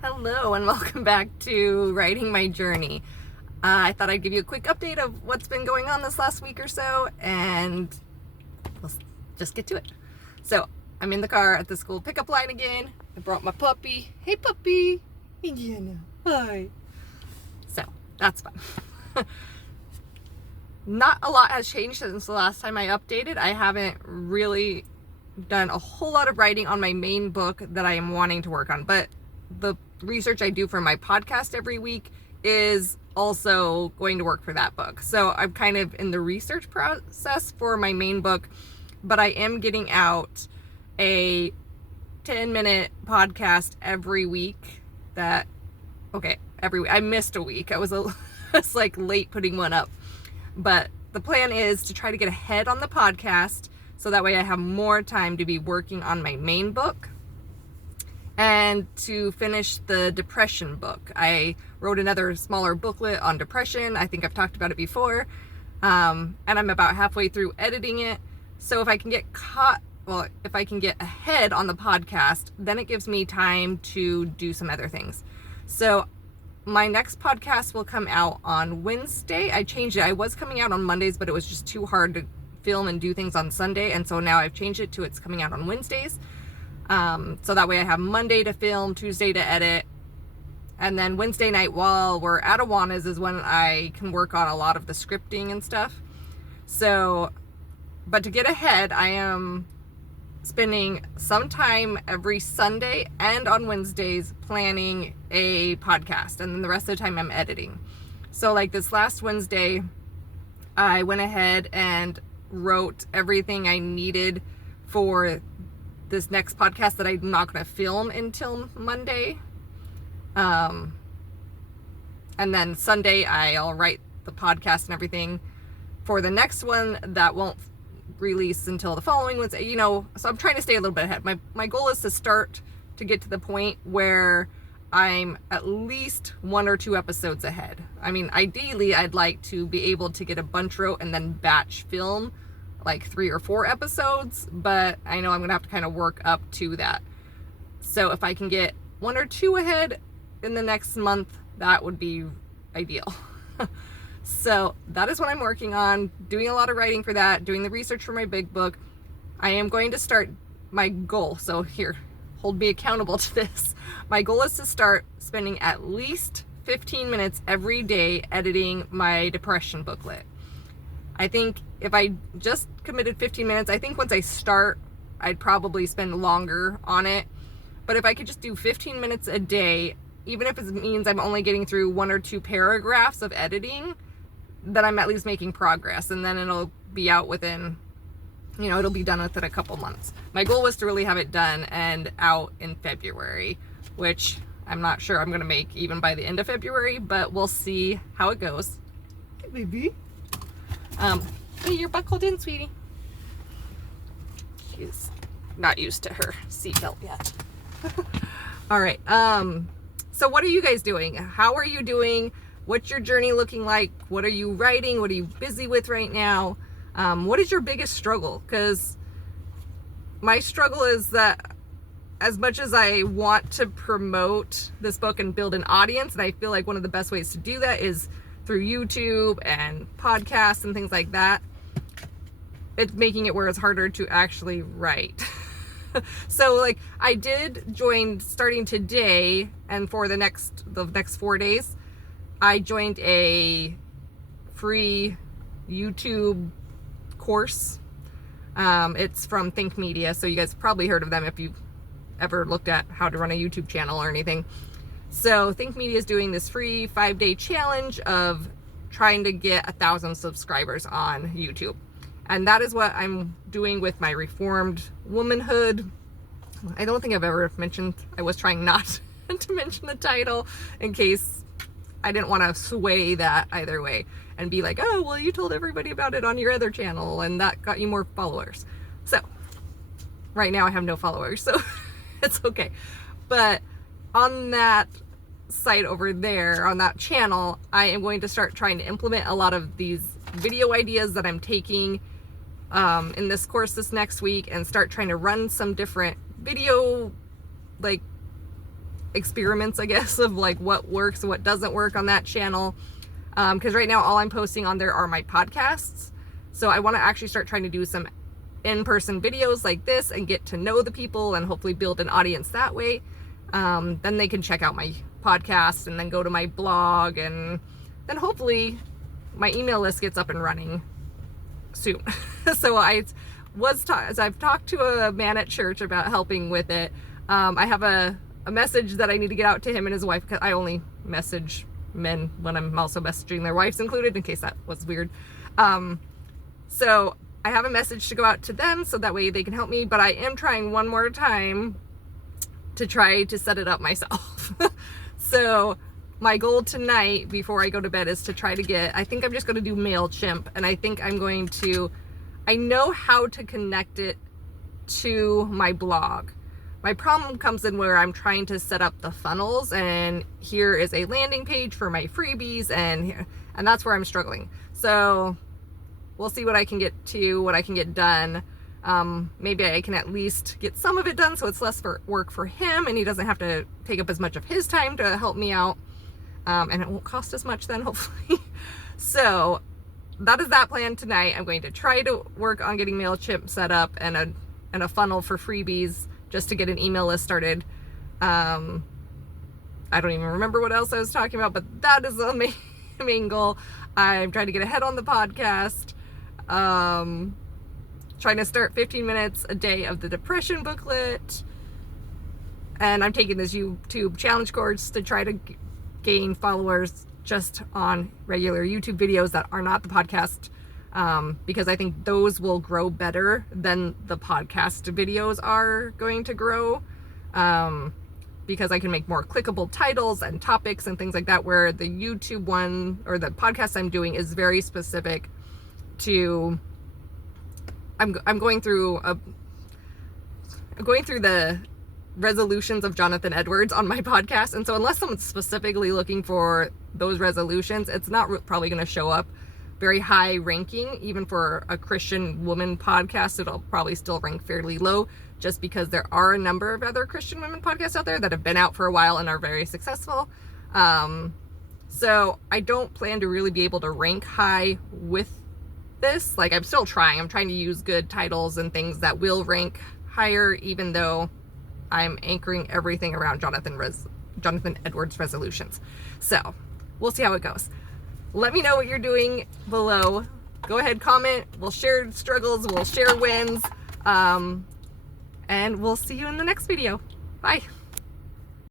Hello and welcome back to Writing My Journey. I thought I'd give you a quick update of what's been going on this last week or so, and let's just get to it. So, I'm in the car at the school pickup line again. I brought my puppy. Hey puppy! Indiana. Hi. So, that's fun. Not a lot has changed since the last time I updated. I haven't really done a whole lot of writing on my main book that I am wanting to work on, but the research I do for my podcast every week is also going to work for that book. So I'm kind of in the research process for my main book, but I am getting out a 10-minute podcast every week every week. I missed a week. I was like late putting one up, but the plan is to try to get ahead on the podcast so that way I have more time to be working on my main book and to finish the depression book. I wrote another smaller booklet on depression. I think I've talked about it before. And I'm about halfway through editing it. So if I can get ahead on the podcast, then it gives me time to do some other things. So my next podcast will come out on Wednesday. I changed it. I was coming out on Mondays, but it was just too hard to film and do things on Sunday. And so now I've changed it to it's coming out on Wednesdays. So that way I have Monday to film, Tuesday to edit, and then Wednesday night while we're at Awana's is when I can work on a lot of the scripting and stuff. So, but to get ahead, I am spending some time every Sunday and on Wednesdays planning a podcast, and then the rest of the time I'm editing. So like this last Wednesday, I went ahead and wrote everything I needed for this next podcast that I'm not going to film until Monday. And then Sunday I'll write the podcast and everything for the next one that won't release until the following Wednesday, so I'm trying to stay a little bit ahead. My goal is to start to get to the point where I'm at least 1 or 2 episodes ahead. I mean, ideally I'd like to be able to get a bunch wrote and then batch film like 3 or 4 episodes, but I know I'm gonna have to kind of work up to that. So if I can get 1 or 2 ahead in the next month, that would be ideal. So that is what I'm working on, doing a lot of writing for that, doing the research for my big book. I am going to start my goal. So here, hold me accountable to this. My goal is to start spending at least 15 minutes every day editing my depression booklet. I think if I just committed 15 minutes, I think once I start, I'd probably spend longer on it. But if I could just do 15 minutes a day, even if it means I'm only getting through 1 or 2 paragraphs of editing, then I'm at least making progress. And then it'll be out within, it'll be done within a couple months. My goal was to really have it done and out in February, which I'm not sure I'm going to make even by the end of February, but we'll see how it goes. Hey, baby. Hey, you're buckled in, sweetie. She's not used to her seatbelt yet. All right. So what are you guys doing? How are you doing? What's your journey looking like? What are you writing? What are you busy with right now? What is your biggest struggle? Because my struggle is that as much as I want to promote this book and build an audience, and I feel like one of the best ways to do that is through YouTube and podcasts and things like that, it's making it where it's harder to actually write. So like I did join starting today, and for the next 4 days, I joined a free YouTube course. It's from Think Media, so you guys probably heard of them if you've ever looked at how to run a YouTube channel or anything. So Think Media is doing this free 5-day challenge of trying to get 1,000 subscribers on YouTube. And that is what I'm doing with my reformed womanhood. I don't think I've ever mentioned, I was trying not to mention the title in case I didn't want to sway that either way and be like, oh, well, you told everybody about it on your other channel and that got you more followers. So right now I have no followers, so it's okay. But on that site over there, on that channel, I am going to start trying to implement a lot of these video ideas that I'm taking in this course this next week and start trying to run some different video like experiments, I guess, of like what works and what doesn't work on that channel. Because right now all I'm posting on there are my podcasts. So I want to actually start trying to do some in-person videos like this and get to know the people and hopefully build an audience that way. Then they can check out my podcast and then go to my blog, and then hopefully my email list gets up and running soon. So as I've talked to a man at church about helping with it. I have a message that I need to get out to him and his wife, because I only message men when I'm also messaging their wives included, in case that was weird. So I have a message to go out to them so that way they can help me, but I am trying one more time to try to set it up myself. So my goal tonight before I go to bed is to try to get, I think I'm just going to do MailChimp, and I think I'm going to, I know how to connect it to my blog. My problem comes in where I'm trying to set up the funnels, and here is a landing page for my freebies, and that's where I'm struggling. So we'll see what I can get to, what I can get done. Maybe I can at least get some of it done so it's less work for him and he doesn't have to take up as much of his time to help me out. And it won't cost as much then, hopefully. So that is that plan tonight. I'm going to try to work on getting MailChimp set up and a funnel for freebies just to get an email list started. I don't even remember what else I was talking about, but that is the main goal. I'm trying to get ahead on the podcast. Trying to start 15 minutes a day of the depression booklet. And I'm taking this YouTube challenge course to try to gain followers just on regular YouTube videos that are not the podcast. Because I think those will grow better than the podcast videos are going to grow. Because I can make more clickable titles and topics and things like that, where the YouTube one or the podcast I'm doing is very specific to, I'm going through the resolutions of Jonathan Edwards on my podcast, and so unless someone's specifically looking for those resolutions, it's not probably going to show up very high ranking. Even for a Christian woman podcast, it'll probably still rank fairly low, just because there are a number of other Christian women podcasts out there that have been out for a while and are very successful. So I don't plan to really be able to rank high with this. Like, I'm still trying. I'm trying to use good titles and things that will rank higher, even though I'm anchoring everything around Jonathan Edwards resolutions. So we'll see how it goes. Let me know what you're doing below. Go ahead, comment. We'll share struggles. We'll share wins. And we'll see you in the next video. Bye.